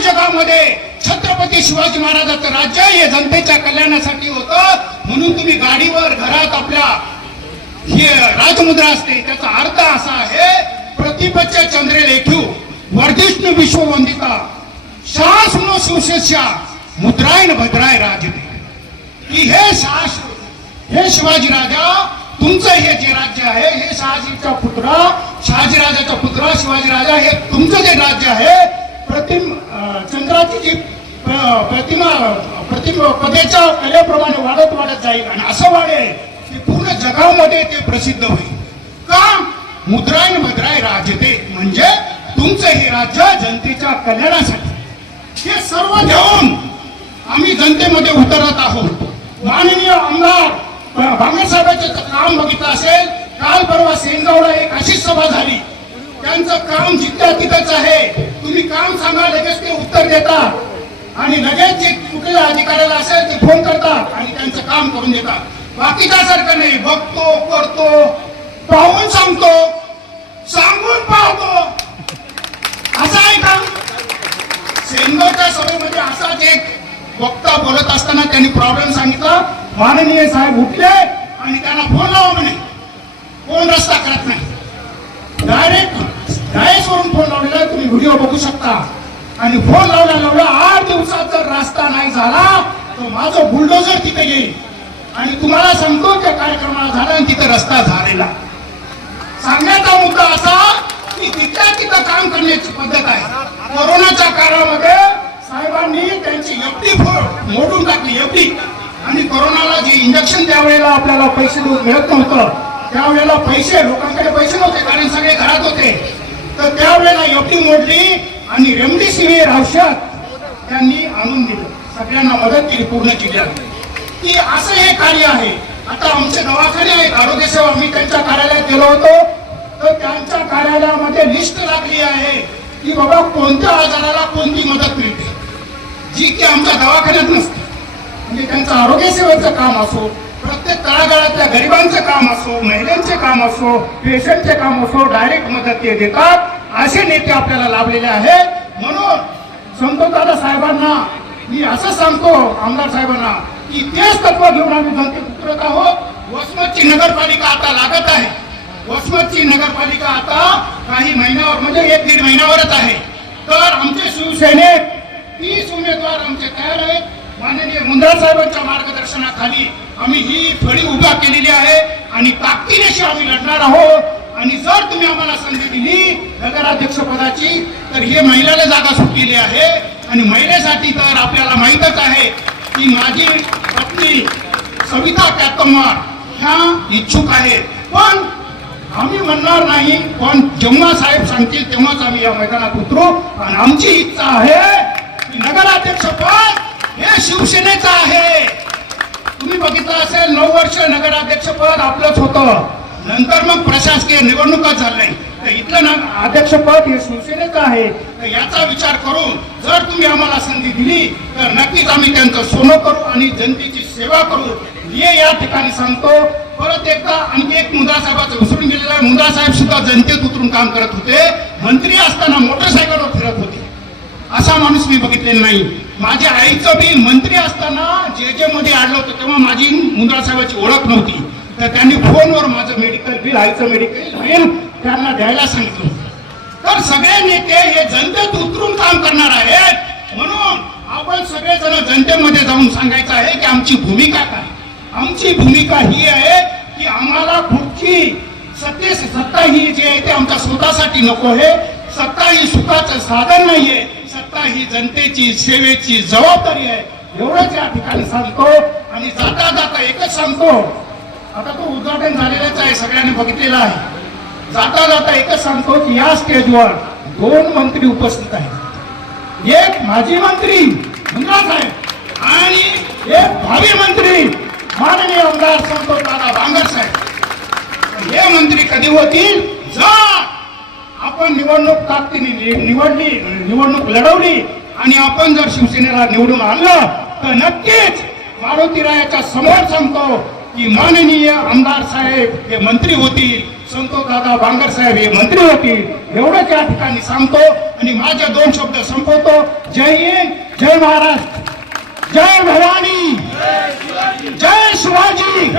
जगामध्ये छत्रपती शिवाजी महाराजांचं राज्य हे जनतेच्या कल्याणासाठी होतं. म्हणून तुम्ही गाडीवर घरात आपल्या हे राजमुद्रा असते त्याचा अर्थ असा आहे प्रतिपच्च चंद्रे लेखू वर्धिष्णू विश्ववंदिता शासनो सुशेषा मुद्रायन भद्राय राजने की हे शास हे शिवाजी राजा तुमचं हे जे राज्य आहे हे शहाजीचा पुत्र शहाजी राजाचा पुत्र शिवाजी राजा हे तुमचं जे राज्य आहे प्रतिम चंद्राची जी प्रतिमा प्रतिम पदेच्या कलेप्रमाणे वाढत वाढत जाईल आणि असं वाढेल की पूर्ण जगामध्ये ते प्रसिद्ध होईल. का? मुद्राय मुद्राय राजते. म्हणजे तुमचं हे राज्य जनतेच्या कल्याणासाठी. हे सर्व घेऊन आम्ही जनतेमध्ये उतरत आहोत. माननीय आमदार भांगर काम बघितलं असेल. काल परवा सेनगावला एक अशी सभा झाली. त्यांचं काम जिथल्या तिथंच आहे. तुम्ही काम सांगा लगेच ते उत्तर देतात. आणि लगेच जे कुठल्या अधिकाऱ्याला असेल ते फोन करतात आणि त्यांचं काम करून देतात. बाकीच्या सारखं नाही. बघतो करतो. पाहून सांगतो. सांगून पाहतो. असं आहे का? सेनगावच्या सभेमध्ये असाच एक वक्ता बोलत असताना त्यांनी प्रॉब्लेम सांगितला. माननीय साहेब उठले आणि त्यांना फोन लावा म्हणे. कोण रस्ता करत नाही? डायरेक्ट वरून फोन लावलेला आहे, तुम्ही व्हिडिओ बघू शकता. आणि फोन लावला लावला आठ दिवसात जर रस्ता नाही झाला तर माझं बुलडोजर तिथे येईल. आणि तुम्हाला सांगतो त्या कार्यक्रमाला झाला आणि तिथे रस्ता झालेला. सांगण्याचा मुद्दा असा की तिथल्या तिथं काम करण्याची पद्धत आहे. कोरोनाच्या काळामध्ये साहेबांनी त्यांची एफडी मोडून टाकली एफडी. आणि कोरोनाला जे इंजेक्शन त्यावेळेला आपल्याला पैसे मिळत नव्हतं. त्यावेळेला पैसे लोकांकडे पैसे नव्हते कारण सगळे घरात होते. तर त्यावेळेला एफडी मोडली आणि रेमडेसिवीर औषध त्यांनी आणून दिलं. सगळ्यांना मदत केली पूर्ण जिल्ह्यात की असं हे कार्य आहे. आता आमचे दवाखाने आहेत आरोग्य सेवा मी त्यांच्या कार्यालयात गेलो होतो. तर त्यांच्या कार्यालयामध्ये लिस्ट लागली आहे की बाबा कोणत्या आजाराला कोणती मदत मिळते. जी की आमच्या दवाखान्यात नसते. म्हणजे त्यांचं आरोग्य सेवेचं काम असो प्रत्येक तळागाळातल्या गरिबांचं काम असो महिलांचे काम असो पेशंटचे काम असो डायरेक्ट मदत ते देतात. असे नेते आपल्याला लाभलेले आहेत. म्हणून संतोषदादा साहेबांना मी असं सांगतो आमदार साहेबांना की तेच तत्व घेऊन आम्ही जनतेत उतरत आहोत. वसमतची नगरपालिका आता लागत आहे. वसमतची नगरपालिका आता काही महिन्यावर म्हणजे एक दीड महिन्यावरच आहे. तर आमचे शिवसेनेत तीस उमेदवार आमचे तयार आहेत. माननीय मुंद्रा साहेबांच्या मार्गदर्शनाखाली आम्ही ही फळी उभा केलेली आहे आणि ताकदीनेशी आम्ही लढणार आहोत. आणि जर तुम्ही आम्हाला संधी दिली नगराध्यक्ष पदाची तर हे महिलाला जागा सुटलेली आहे. आणि महिलेसाठी तर आपल्याला माहीतच आहे की माझी पत्नी सविता कॅतम्मार ह्या इच्छुक आहेत पण आम्ही म्हणणार नाही पण जेव्हा साहेब सांगतील तेव्हाच आम्ही या मैदानात उतरू. आणि आमची इच्छा आहे की नगराध्यक्ष पद हे शिवसेनेचं आहे. तुम्ही बघितलं असेल नऊ वर्ष नगराध्यक्ष पद आपलंच होतं. नंतर मग प्रशासकीय निवडणुका चालल्या. तर इथलं ना अध्यक्षपद हे शिवसेनेचं आहे. तर याचा विचार करून जर तुम्ही आम्हाला संधी दिली तर नक्कीच आम्ही त्यांचं सोनं करू आणि जनतेची सेवा करू. हे या ठिकाणी सांगतो. परत एकदा आणखी एक मुंद्रा साहेबाचं विसरून गेलेला मुंद्रा साहेब सुद्धा जनतेत उतरून काम करत होते. मंत्री असताना मोटरसायकलवर फिरत होते. असा माणूस मी बघितलेला नाही. माझ्या आईचं बिल मंत्री असताना जे जे मध्ये आणलं होतं तेव्हा माझी मुंद्रा साहेबाची ओळख नव्हती. तर त्यांनी फोनवर माझं मेडिकल बिल आईचं मेडिकल बिल त्यांना द्यायला सांगितलं तर सगळे नेते हे जनतेत उतरून काम करणार आहेत. म्हणून आपण सगळेजण जनतेमध्ये जाऊन सांगायचं आहे की आमची भूमिका काय? आमची भूमिका ही आहे की आम्हाला कुठची सत्ते सत्ता ही जी आहे ते आमच्या स्वतःसाठी नको आहे. सत्ता ही सुखाचं साधन नाहीये. सत्ता ही जनतेची सेवेची जबाबदारी आहे. एवढंच या ठिकाणी सांगतो आणि जाता जाता एकच सांगतो. आता तो उद्घाटन झालेलाच आहे सगळ्यांनी बघितलेलं आहे. जाता जाता एकच सांगतो की या स्टेजवर दोन मंत्री उपस्थित आहेत. एक माजी मंत्री मुंद्रा साहेब आणि एक भावी मंत्री माननीय आमदार संतोष दादा बांगर साहेब. हे मंत्री कधी होतील? जर आपण निवडणूक ताकदीने निवडली निवडणूक लढवली आणि आपण जर शिवसेनेला निवडून आणलं तर नक्कीच मारुतीरायाच्या समोर सांगतो की माननीय आमदार साहेब हे मंत्री होतील संतोषदादा बांगर साहेब हे मंत्री होतील एवढंच या ठिकाणी सांगतो आणि माझे दोन शब्द संपवतो. जय हिंद जय महाराष्ट्र. जय भवानी. जय शिवाजी.